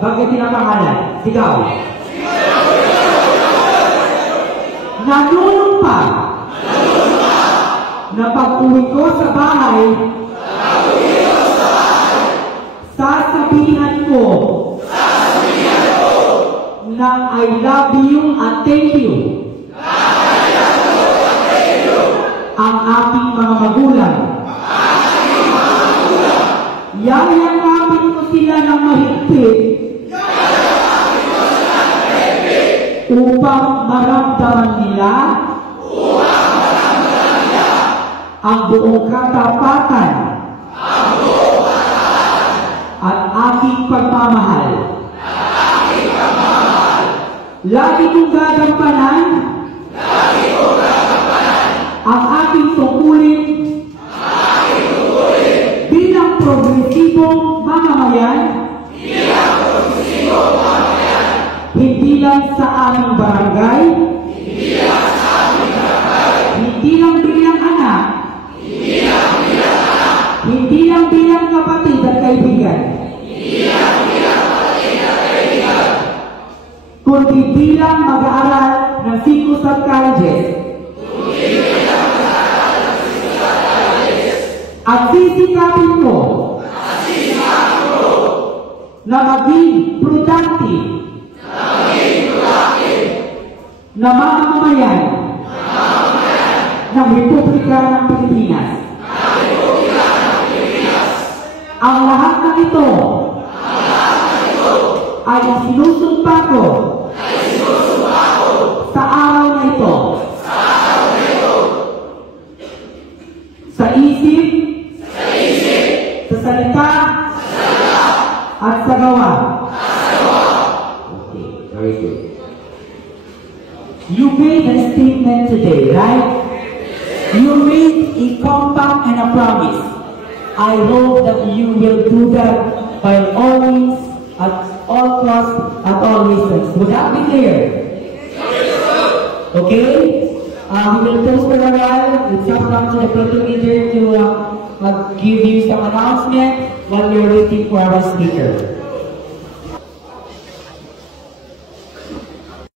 Bakit pinapangalan? Sigaw. Nanunumpa na pag-uwi ko sa bahay, sasabihan ko na I love you and thank you ang aking mga magulang. Yayakapin ko sila ng mahigpit upang maramdaman nila ang buong katapatan at aking pagmamahal. Lagi kong gagampanan ang aking tungkulin bilang progresibong mamamayan, hindi lang sa aming barangay, hindi lang bilang anak, hindi lang bilang kapatid at kaibigan, kundi bilang mag-aaral ng Sikos at Colleges. At sisikapin ko na maging productive na mamamayan ng Republika ng Pilipinas. Ang lahat ng ito ay sinusumpa ko sa araw na ito. Sa isip, sa salita, at sa gawa. Okay, very good. You made a statement today, right? You made a compact and a promise. I hope that you will do that by always, at all costs, at all reasons. Would that be clear? Okay? We will pause for a while. It's up to the proto leader to give you some announcement while we're waiting for our speaker.